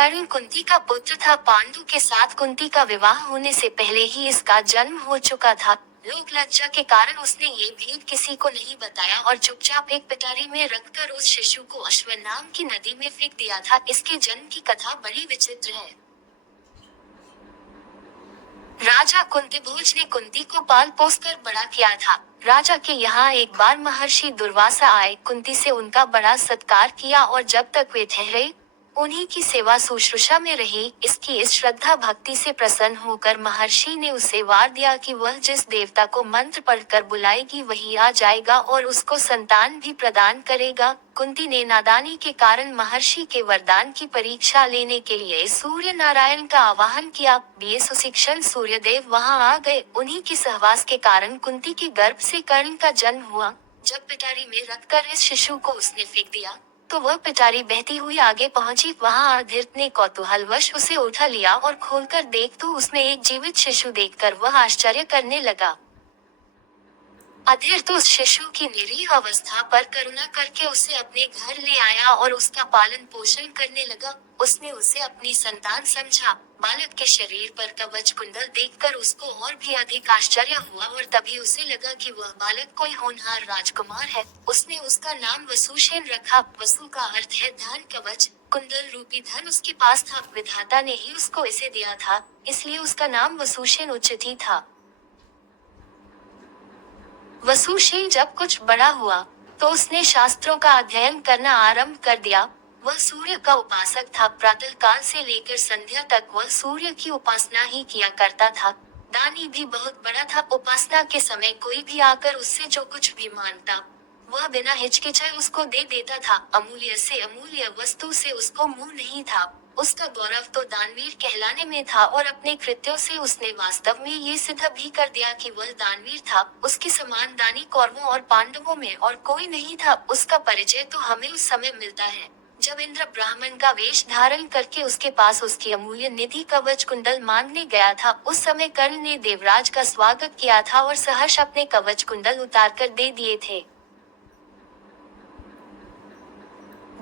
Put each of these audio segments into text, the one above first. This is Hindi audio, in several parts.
कर्ण कुंती का पुत्र था। पांडु के साथ कुंती का विवाह होने से पहले ही इसका जन्म हो चुका था। लोक लज्जा के कारण उसने ये भेद किसी को नहीं बताया और चुपचाप एक पिटारी में रखकर उस शिशु को अश्विन नाम की नदी में फेंक दिया था। इसके जन्म की कथा बड़ी विचित्र है। राजा कुंतीभोज ने कुंती को पाल पोस कर बड़ा किया था। राजा के यहाँ एक बार महर्षि दुर्वासा आए। कुंती से उनका बड़ा सत्कार किया और जब तक वे ठहरे उन्हीं की सेवा शुश्रूषा में रही। इसकी इस श्रद्धा भक्ति से प्रसन्न होकर महर्षि ने उसे वार दिया कि वह जिस देवता को मंत्र पढ़कर बुलाएगी वही आ जाएगा और उसको संतान भी प्रदान करेगा। कुंती ने नादानी के कारण महर्षि के वरदान की परीक्षा लेने के लिए सूर्य नारायण का आवाहन किया। सुशिक्षण सूर्यदेव वहां आ गए। उन्हीं की सहवास के कारण कुंती के गर्भ से कर्ण का जन्म हुआ। जब पिटारी में रखकर इस शिशु को उसने फेंक दिया तो वह पिटारी बहती हुई आगे पहुंची। वहां अधीर्त ने कौतूहलवश उसे उठा लिया और खोलकर देख तो उसमें एक जीवित शिशु देखकर वह आश्चर्य करने लगा। अधीर्त उस शिशु की निरीह अवस्था पर करुणा करके उसे अपने घर ले आया और उसका पालन पोषण करने लगा। उसने उसे अपनी संतान समझा। बालक के शरीर पर कवच कुंडल देखकर उसको और भी अधिक आश्चर्य हुआ और तभी उसे लगा कि वह बालक कोई होनहार राजकुमार है। उसने उसका नाम वसुसेन रखा। वसु का अर्थ है धन। कवच कुंडल रूपी धन उसके पास था। विधाता ने ही उसको इसे दिया था, इसलिए उसका नाम वसुसेन उचित ही था। वसुसेन जब कुछ बड़ा हुआ तो उसने शास्त्रों का अध्ययन करना आरंभ कर दिया। वह सूर्य का उपासक था। प्रातः काल से लेकर संध्या तक वह सूर्य की उपासना ही किया करता था। दानी भी बहुत बड़ा था। उपासना के समय कोई भी आकर उससे जो कुछ भी मांगता वह बिना हिचकिचाए उसको दे देता था। अमूल्य से अमूल्य वस्तु से उसको मुंह नहीं था। उसका गौरव तो दानवीर कहलाने में था और अपने कृत्यों से उसने वास्तव में ये सिद्ध भी कर दिया कि वह दानवीर था। उसके समान दानी कौरवों और पांडवों में और कोई नहीं था। उसका परिचय तो हमें उस समय मिलता है जब इंद्र ब्राह्मण का वेश धारण करके उसके पास उसकी अमूल्य निधि कवच कुंडल मांगने गया था। उस समय कर्ण ने देवराज का स्वागत किया था और सहर्ष अपने कवच कुंडल उतारकर दे दिए थे।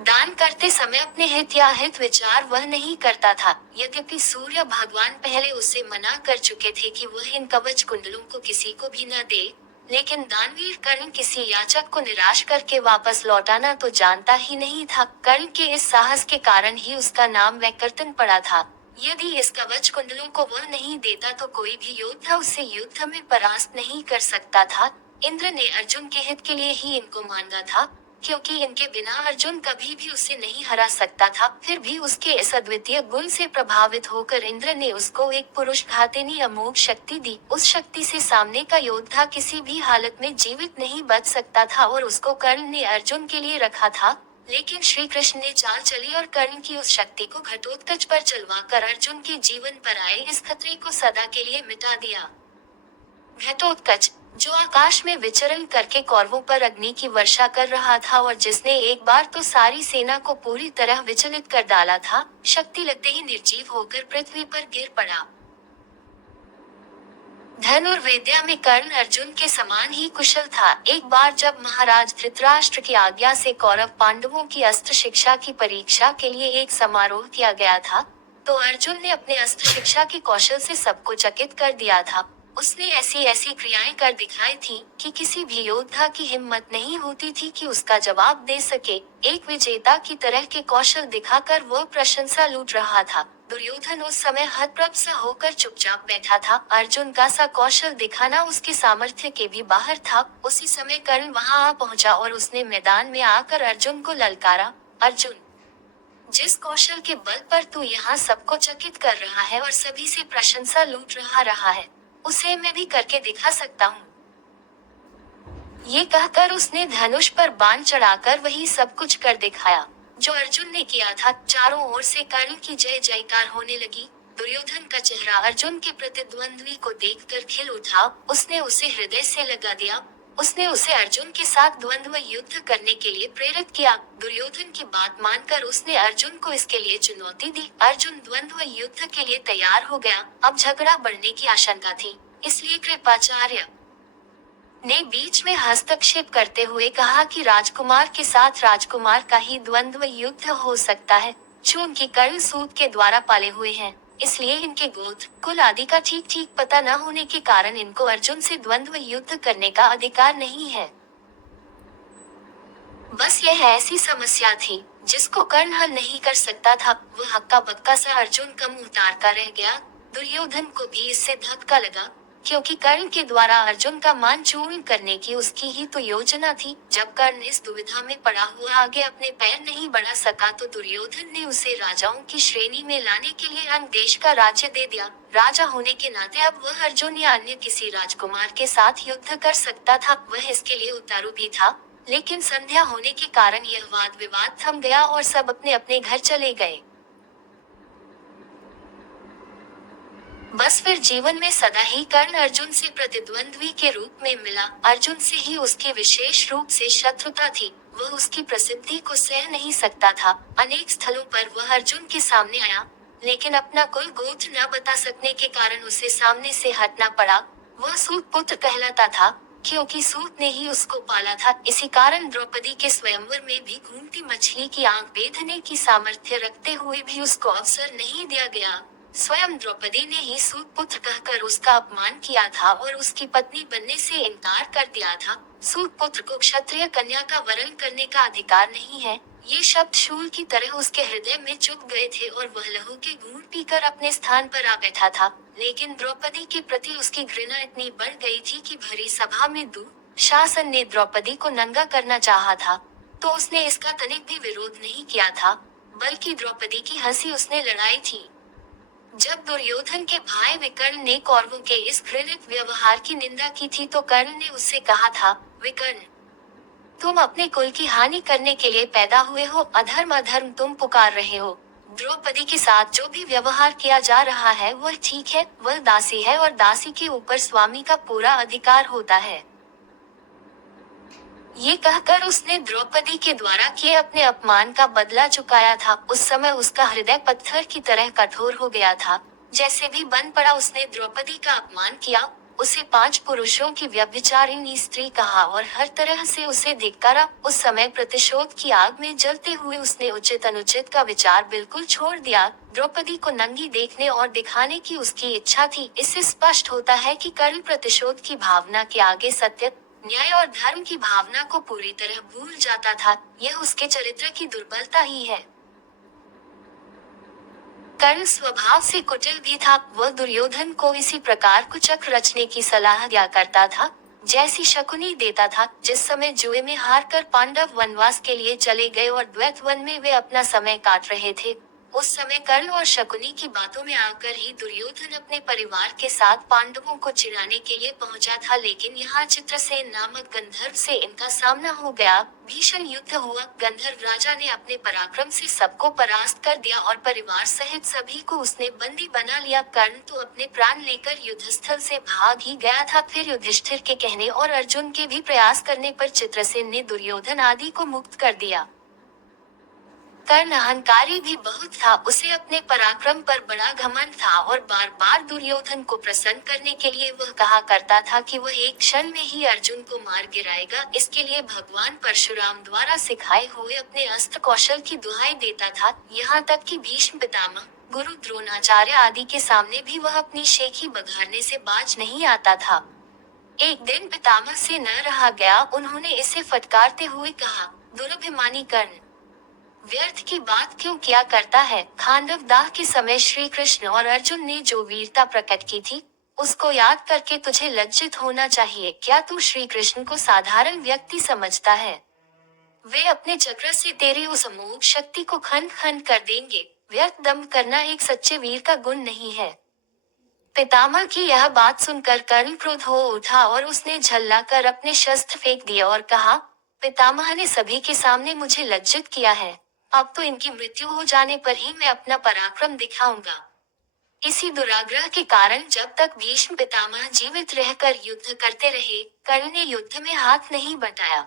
दान करते समय अपने हित या हित विचार वह नहीं करता था। यद्यपि सूर्य भगवान पहले उसे मना कर चुके थे कि वह इन कवच कुंडलों को किसी को भी न दे, लेकिन दानवीर कर्ण किसी याचक को निराश करके वापस लौटाना तो जानता ही नहीं था। कर्ण के इस साहस के कारण ही उसका नाम वैकर्तन पड़ा था। यदि इस कवच कुंडलों को वह नहीं देता तो कोई भी योद्धा उसे युद्ध में परास्त नहीं कर सकता था। इंद्र ने अर्जुन के हित के लिए ही इनको मांगा था, क्योंकि इनके बिना अर्जुन कभी भी उसे नहीं हरा सकता था। फिर भी उसके इस अद्वितीय गुण से प्रभावित होकर इंद्र ने उसको एक पुरुष घातिनी अमोघ शक्ति दी। उस शक्ति से सामने का योद्धा किसी भी हालत में जीवित नहीं बच सकता था और उसको कर्ण ने अर्जुन के लिए रखा था। लेकिन श्री कृष्ण ने चाल चली और कर्ण की उस शक्ति को घटोत्कच पर चलवाकर अर्जुन के जीवन पर आए इस खतरे को सदा के लिए मिटा दिया। घटोत्कच जो आकाश में विचरण करके कौरवों पर अग्नि की वर्षा कर रहा था और जिसने एक बार तो सारी सेना को पूरी तरह विचलित कर डाला था, शक्ति लगते ही निर्जीव होकर पृथ्वी पर गिर पड़ा। धनुर्विद्या में कर्ण अर्जुन के समान ही कुशल था। एक बार जब महाराज धृतराष्ट्र की आज्ञा से कौरव पांडवों की अस्त्र शिक्षा की परीक्षा के लिए एक समारोह किया गया था, तो अर्जुन ने अपने अस्त्र शिक्षा के कौशल से सबको चकित कर दिया था। उसने ऐसी ऐसी क्रियाएं कर दिखाई थी कि किसी भी योद्धा की हिम्मत नहीं होती थी कि उसका जवाब दे सके। एक विजेता की तरह के कौशल दिखाकर वह प्रशंसा लूट रहा था। दुर्योधन उस समय हतप्रभ सा होकर चुपचाप बैठा था। अर्जुन का सा कौशल दिखाना उसके सामर्थ्य के भी बाहर था। उसी समय कर्ण वहां आ पहुंचा और उसने मैदान में आकर अर्जुन को ललकारा, अर्जुन, जिस कौशल के बल पर तू यहाँ सबको चकित कर रहा है और सभी से प्रशंसा लूट रहा है, उसे मैं भी करके दिखा सकता हूँ। ये कहकर उसने धनुष पर बाण चढ़ाकर वही सब कुछ कर दिखाया जो अर्जुन ने किया था। चारों ओर से कर्ण की जय जयकार होने लगी। दुर्योधन का चेहरा अर्जुन के प्रतिद्वंद्वी को देखकर खिल उठा। उसने उसे हृदय से लगा दिया। उसने उसे अर्जुन के साथ द्वंद्व युद्ध करने के लिए प्रेरित किया। दुर्योधन की बात मानकर उसने अर्जुन को इसके लिए चुनौती दी। अर्जुन द्वंद्व युद्ध के लिए तैयार हो गया। अब झगड़ा बढ़ने की आशंका थी, इसलिए कृपाचार्य ने बीच में हस्तक्षेप करते हुए कहा कि राजकुमार के साथ राजकुमार का ही द्वंद्व युद्ध हो सकता है। चूंकि की कर्ण सूत के द्वारा पाले हुए हैं, इसलिए इनके गोत्र कुल आदि का ठीक ठीक पता न होने के कारण इनको अर्जुन से द्वंद्व युद्ध करने का अधिकार नहीं है। बस यह ऐसी समस्या थी जिसको कर्ण हल नहीं कर सकता था। वह हक्का बक्का सा अर्जुन का मुंह उतार कर रह गया। दुर्योधन को भी इससे धक्का लगा, क्योंकि कर्ण के द्वारा अर्जुन का मान चूर्ण करने की उसकी ही तो योजना थी। जब कर्ण इस दुविधा में पड़ा हुआ आगे अपने पैर नहीं बढ़ा सका, तो दुर्योधन ने उसे राजाओं की श्रेणी में लाने के लिए अंग देश का राज्य दे दिया। राजा होने के नाते अब वह अर्जुन या अन्य किसी राजकुमार के साथ युद्ध कर सकता था। वह इसके लिए उतारू भी था, लेकिन संध्या होने के कारण यह वाद विवाद थम गया और सब अपने अपने घर चले गए। बस फिर जीवन में सदा ही कर्ण अर्जुन से प्रतिद्वंद्वी के रूप में मिला। अर्जुन से ही उसकी विशेष रूप से शत्रुता थी। वह उसकी प्रसिद्धि को सह नहीं सकता था। अनेक स्थलों पर वह अर्जुन के सामने आया, लेकिन अपना कुल गोत्र न बता सकने के कारण उसे सामने से हटना पड़ा। वह सूत पुत्र कहलाता था, क्योंकि सूत ने ही उसको पाला था। इसी कारण द्रौपदी के स्वयंवर में भी घूमती मछली की आंख बेधने की सामर्थ्य रखते हुए भी उसको अवसर नहीं दिया गया। स्वयं द्रौपदी ने ही सूत पुत्र कहकर उसका अपमान किया था और उसकी पत्नी बनने से इनकार कर दिया था। सूत पुत्र को क्षत्रिय कन्या का वरण करने का अधिकार नहीं है। ये शब्द शूल की तरह उसके हृदय में चुभ गए थे और वह लहू के घूंट पीकर अपने स्थान पर आ बैठा था। लेकिन द्रौपदी के प्रति उसकी घृणा इतनी बढ़ गई थी कि भरी सभा में दुशासन ने द्रौपदी को नंगा करना चाहा था, तो उसने इसका तनिक भी विरोध नहीं किया था, बल्कि द्रौपदी की हंसी उसने लड़ाई थी। जब दुर्योधन के भाई विकर्ण ने कौरवों के इस घृणित व्यवहार की निंदा की थी, तो कर्ण ने उससे कहा था, विकर्ण, तुम अपने कुल की हानि करने के लिए पैदा हुए हो। अधर्म अधर्म तुम पुकार रहे हो। द्रौपदी के साथ जो भी व्यवहार किया जा रहा है वह ठीक है। वह दासी है और दासी के ऊपर स्वामी का पूरा अधिकार होता है। ये कहकर उसने द्रौपदी के द्वारा किए अपने अपमान का बदला चुकाया था। उस समय उसका हृदय पत्थर की तरह कठोर हो गया था। जैसे भी बन पड़ा उसने द्रौपदी का अपमान किया, उसे 5 पुरुषों की व्यभिचारिणी स्त्री कहा और हर तरह से उसे धिक्कारा। उस समय प्रतिशोध की आग में जलते हुए उसने उचित अनुचित का विचार बिल्कुल छोड़ दिया। द्रौपदी को नंगी देखने और दिखाने की उसकी इच्छा थी। इससे स्पष्ट होता है कि कर्ण प्रतिशोध की भावना के आगे सत्य, न्याय और धर्म की भावना को पूरी तरह भूल जाता था। यह उसके चरित्र की दुर्बलता ही है। कर्ण स्वभाव से कुटिल भी था। वह दुर्योधन को इसी प्रकार कुचक्र रचने की सलाह दिया करता था, जैसी शकुनी देता था। जिस समय जुए में हारकर पांडव वनवास के लिए चले गए और द्वैत वन में वे अपना समय काट रहे थे, उस समय कर्ण और शकुनी की बातों में आकर ही दुर्योधन अपने परिवार के साथ पांडवों को चिढ़ाने के लिए पहुंचा था। लेकिन यहाँ चित्रसेन नामक गंधर्व से इनका सामना हो गया। भीषण युद्ध हुआ। गंधर्व राजा ने अपने पराक्रम से सबको परास्त कर दिया और परिवार सहित सभी को उसने बंदी बना लिया। कर्ण तो अपने प्राण लेकर युद्धस्थल से भाग ही गया था। फिर युधिष्ठिर के कहने और अर्जुन के भी प्रयास करने पर चित्रसेन ने दुर्योधन आदि को मुक्त कर दिया। कर्ण अहंकारी भी बहुत था। उसे अपने पराक्रम पर बड़ा घमंड था और बार बार दुर्योधन को प्रसन्न करने के लिए वह कहा करता था कि वह एक क्षण में ही अर्जुन को मार गिराएगा। इसके लिए भगवान परशुराम द्वारा सिखाए हुए अपने अस्त्र कौशल की दुहाई देता था। यहाँ तक कि भीष्म पितामह, गुरु द्रोणाचार्य आदि के सामने भी वह अपनी शेखी बघारने से बाज नहीं आता था। एक दिन पितामह से न रहा गया। उन्होंने इसे फटकारते हुए कहा, दुरभिमानी कर्ण, व्यर्थ की बात क्यों किया करता है। खांडव दाह के समय श्री कृष्ण और अर्जुन ने जो वीरता प्रकट की थी, उसको याद करके तुझे लज्जित होना चाहिए। क्या तू श्री कृष्ण को साधारण व्यक्ति समझता है? वे अपने चक्र से तेरी उस अमोघ शक्ति को खंड खंड कर देंगे। व्यर्थ दम्भ करना एक सच्चे वीर का गुण नहीं है। पितामह की यह बात सुनकर कर्ण क्रोध हो उठा और उसने झल्ला कर अपने शस्त्र फेंक दिए और कहा, पितामह ने सभी के सामने मुझे लज्जित किया है। अब तो इनकी मृत्यु हो जाने पर ही मैं अपना पराक्रम दिखाऊंगा। इसी दुराग्रह के कारण जब तक भीष्म पितामह जीवित रहकर युद्ध करते रहे, कर्ण ने युद्ध में हाथ नहीं बटाया।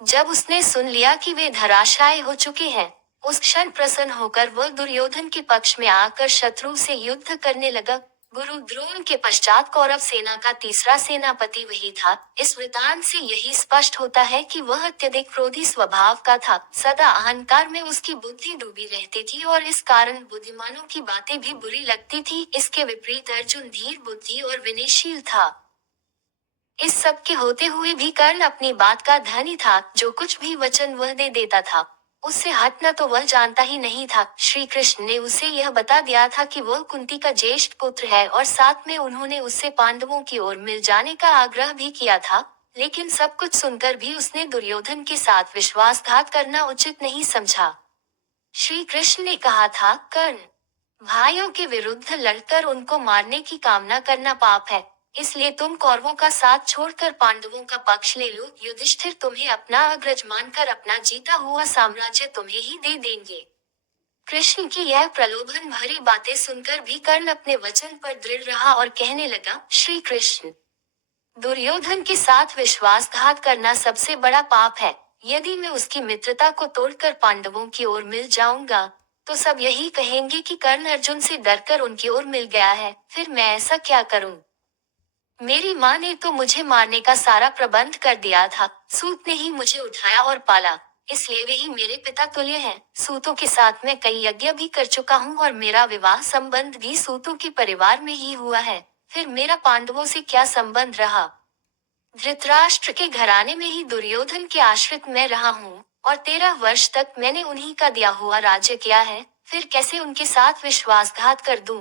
जब उसने सुन लिया कि वे धराशायी हो चुके हैं, उस क्षण प्रसन्न होकर वह दुर्योधन के पक्ष में आकर शत्रु से युद्ध करने लगा। गुरु द्रोण के पश्चात कौरव सेना का तीसरा सेनापति वही था। इस वृतांत से यही स्पष्ट होता है कि वह अत्यधिक क्रोधी स्वभाव का था। सदा अहंकार में उसकी बुद्धि डूबी रहती थी और इस कारण बुद्धिमानों की बातें भी बुरी लगती थी। इसके विपरीत अर्जुन धीर बुद्धि और विनयशील था। इस सब के होते हुए भी कर्ण अपनी बात का धनी था। जो कुछ भी वचन वह दे देता था, उससे हटना तो वह जानता ही नहीं था। श्री कृष्ण ने उसे यह बता दिया था कि वह कुंती का ज्येष्ठ पुत्र है और साथ में उन्होंने उससे पांडवों की ओर मिल जाने का आग्रह भी किया था। लेकिन सब कुछ सुनकर भी उसने दुर्योधन के साथ विश्वासघात करना उचित नहीं समझा। श्री कृष्ण ने कहा था, कर्ण, भाइयों के विरुद्ध लड़कर उनको मारने की कामना करना पाप है। इसलिए तुम कौरवों का साथ छोड़कर पांडवों का पक्ष ले लो। युधिष्ठिर तुम्हें अपना अग्रज मानकर अपना जीता हुआ साम्राज्य तुम्हें ही दे देंगे। कृष्ण की यह प्रलोभन भरी बातें सुनकर भी कर्ण अपने वचन पर दृढ़ रहा और कहने लगा, श्री कृष्ण, दुर्योधन के साथ विश्वासघात करना सबसे बड़ा पाप है। यदि मैं उसकी मित्रता को तोड़कर पांडवों की ओर मिल जाऊंगा, तो सब यही कहेंगे कि कर्ण अर्जुन से डरकर उनकी ओर मिल गया है। फिर मैं ऐसा क्या करूं? मेरी माँ ने तो मुझे मारने का सारा प्रबंध कर दिया था। सूत ने ही मुझे उठाया और पाला, इसलिए वे ही मेरे पिता तुल्य हैं। सूतों के साथ मैं कई यज्ञ भी कर चुका हूँ और मेरा विवाह संबंध भी सूतों के परिवार में ही हुआ है। फिर मेरा पांडवों से क्या संबंध रहा? धृतराष्ट्र के घराने में ही दुर्योधन के आश्रित मैं रहा हूँ और 13 वर्ष तक मैंने उन्हीं का दिया हुआ राज्य किया है। फिर कैसे उनके साथ विश्वासघात कर दूं?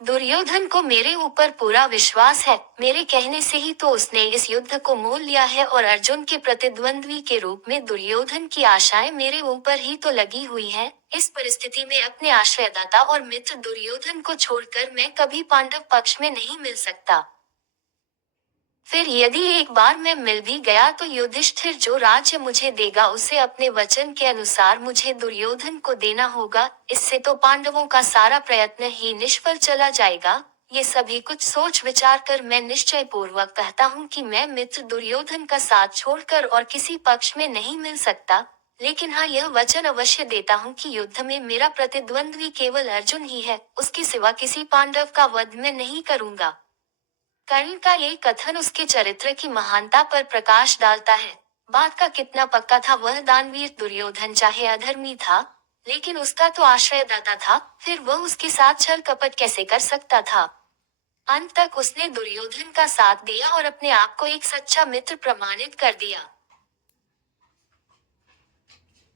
दुर्योधन को मेरे ऊपर पूरा विश्वास है। मेरे कहने से ही तो उसने इस युद्ध को मोल लिया है और अर्जुन के प्रतिद्वंद्वी के रूप में दुर्योधन की आशाएं मेरे ऊपर ही तो लगी हुई है। इस परिस्थिति में अपने आश्रयदाता और मित्र दुर्योधन को छोड़कर मैं कभी पांडव पक्ष में नहीं मिल सकता। फिर यदि एक बार मैं मिल भी गया तो युधिष्ठिर जो राज्य मुझे देगा उसे अपने वचन के अनुसार मुझे दुर्योधन को देना होगा। इससे तो पांडवों का सारा प्रयत्न ही निष्फल चला जाएगा। ये सभी कुछ सोच विचार कर मैं निश्चय पूर्वक कहता हूँ कि मैं मित्र दुर्योधन का साथ छोड़कर और किसी पक्ष में नहीं मिल सकता। लेकिन हाँ, यह वचन अवश्य देता हूँ कि युद्ध में मेरा प्रतिद्वंद्वी केवल अर्जुन ही है। उसके सिवा किसी पांडव का वध मैं नहीं करूंगा। कर्ण का ये कथन उसके चरित्र की महानता पर प्रकाश डालता है। बात का कितना पक्का था। वह दानवीर दुर्योधन चाहे अधर्मी था, लेकिन उसका तो आश्रयदाता था। फिर वह उसके साथ छल कपट कैसे कर सकता था? अंत तक उसने दुर्योधन का साथ दिया और अपने आप को एक सच्चा मित्र प्रमाणित कर दिया।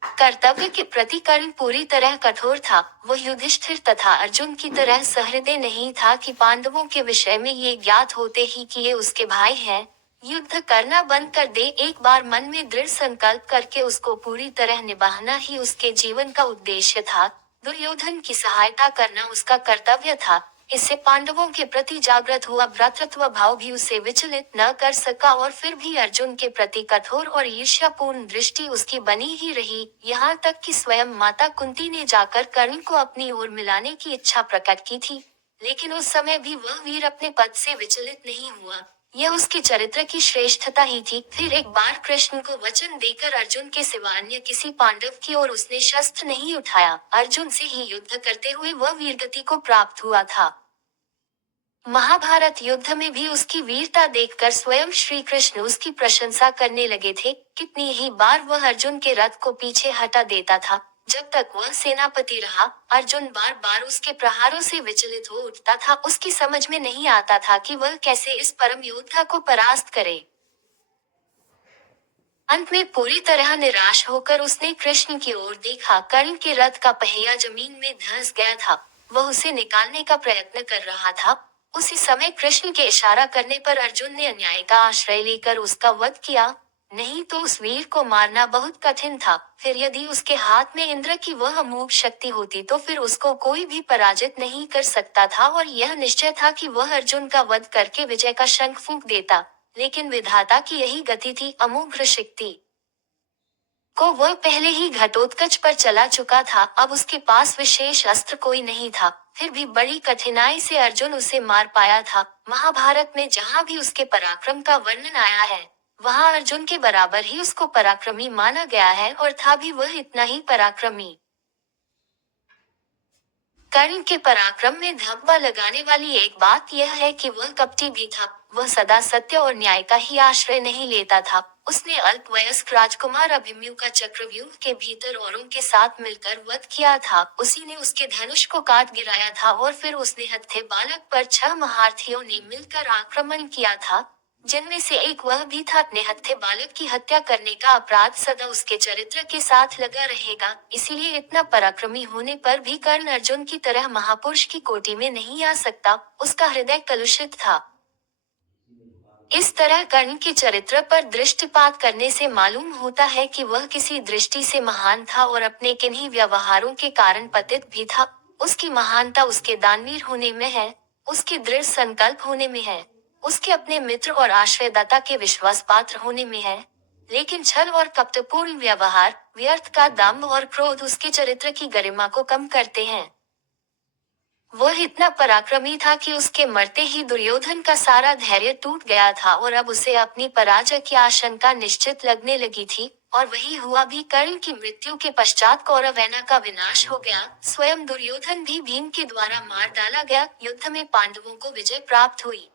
कर्तव्य के प्रति कर्ण पूरी तरह कठोर था। वह युधिष्ठिर तथा अर्जुन की तरह सहृदय नहीं था कि पांडवों के विषय में ये ज्ञात होते ही कि ये उसके भाई हैं, युद्ध करना बंद कर दे। एक बार मन में दृढ़ संकल्प करके उसको पूरी तरह निभाना ही उसके जीवन का उद्देश्य था। दुर्योधन की सहायता करना उसका कर्तव्य था। इससे पांडवों के प्रति जागृत हुआ भ्रातृत्व भाव भी उसे विचलित न कर सका और फिर भी अर्जुन के प्रति कठोर और ईर्ष्यापूर्ण दृष्टि उसकी बनी ही रही। यहाँ तक कि स्वयं माता कुंती ने जाकर कर्ण को अपनी ओर मिलाने की इच्छा प्रकट की थी, लेकिन उस समय भी वह वीर अपने पद से विचलित नहीं हुआ। यह उसके चरित्र की श्रेष्ठता ही थी। फिर एक बार कृष्ण को वचन देकर अर्जुन के सिवा अन्य किसी पांडव की ओर उसने शस्त्र नहीं उठाया। अर्जुन से ही युद्ध करते हुए वह वीरगति को प्राप्त हुआ था। महाभारत युद्ध में भी उसकी वीरता देखकर स्वयं श्री कृष्ण उसकी प्रशंसा करने लगे थे। कितनी ही बार वह अर्जुन के रथ को पीछे हटा देता था। जब तक वह सेनापति रहा, अर्जुन बार बार उसके प्रहारों से विचलित हो उठता था। उसकी समझ में नहीं आता था कि वह कैसे इस परम योद्धा को परास्त करे। अंत में पूरी तरह निराश होकर उसने कृष्ण की ओर देखा। कर्ण के रथ का पहिया जमीन में धंस गया था। वह उसे निकालने का प्रयत्न कर रहा था। उसी समय कृष्ण के इशारा करने पर अर्जुन ने अन्याय का आश्रय लेकर उसका वध किया। नहीं तो उस वीर को मारना बहुत कठिन था। फिर यदि उसके हाथ में इंद्र की वह अमोघ शक्ति होती तो फिर उसको कोई भी पराजित नहीं कर सकता था और यह निश्चय था कि वह अर्जुन का वध करके विजय का शंख फूंक देता। लेकिन विधाता की यही गति थी। अमोघ शक्ति को वह पहले ही घटोत्कच पर चला चुका था। अब उसके पास विशेष अस्त्र कोई नहीं था। फिर भी बड़ी कठिनाई से अर्जुन उसे मार पाया था। महाभारत में जहाँ भी उसके पराक्रम का वर्णन आया है, वहाँ अर्जुन के बराबर ही उसको पराक्रमी माना गया है और था भी वह इतना ही पराक्रमी। कर्ण के पराक्रम में धब्बा लगाने वाली एक बात यह है कि वह कपटी भी था। वह सदा सत्य और न्याय का ही आश्रय नहीं लेता था। उसने अल्पवयस्क राजकुमार अभिमन्यु का चक्रव्यूह के भीतर औरों के साथ मिलकर वध किया था। उसी ने उसके धनुष को काट गिराया था और फिर उसने हत्थे बालक पर 6 महारथियों ने मिलकर आक्रमण किया था, जिनमें से एक वह भी था। अपने हत्थे बालक की हत्या करने का अपराध सदा उसके चरित्र के साथ लगा रहेगा। इसीलिए इतना पराक्रमी होने पर भी कर्ण अर्जुन की तरह महापुरुष की कोटि में नहीं आ सकता। उसका हृदय कलुषित था। इस तरह कर्ण के चरित्र पर दृष्टिपात करने से मालूम होता है कि वह किसी दृष्टि से महान था और अपने किन्हीं व्यवहारों के कारण पतित भी था। उसकी महानता उसके दानवीर होने में है, उसके दृढ़ संकल्प होने में है, उसके अपने मित्र और आश्रयदाता के विश्वास पात्र होने में है। लेकिन छल और कपटपूर्ण व्यवहार, व्यर्थ का दम्भ और क्रोध उसके चरित्र की गरिमा को कम करते हैं। वह इतना पराक्रमी था कि उसके मरते ही दुर्योधन का सारा धैर्य टूट गया था और अब उसे अपनी पराजय की आशंका निश्चित लगने लगी थी। और वही हुआ भी। कर्ण की मृत्यु के पश्चात कौरवसेना का विनाश हो गया। स्वयं दुर्योधन भी भीम के द्वारा मार डाला गया। युद्ध में पांडवों को विजय प्राप्त हुई।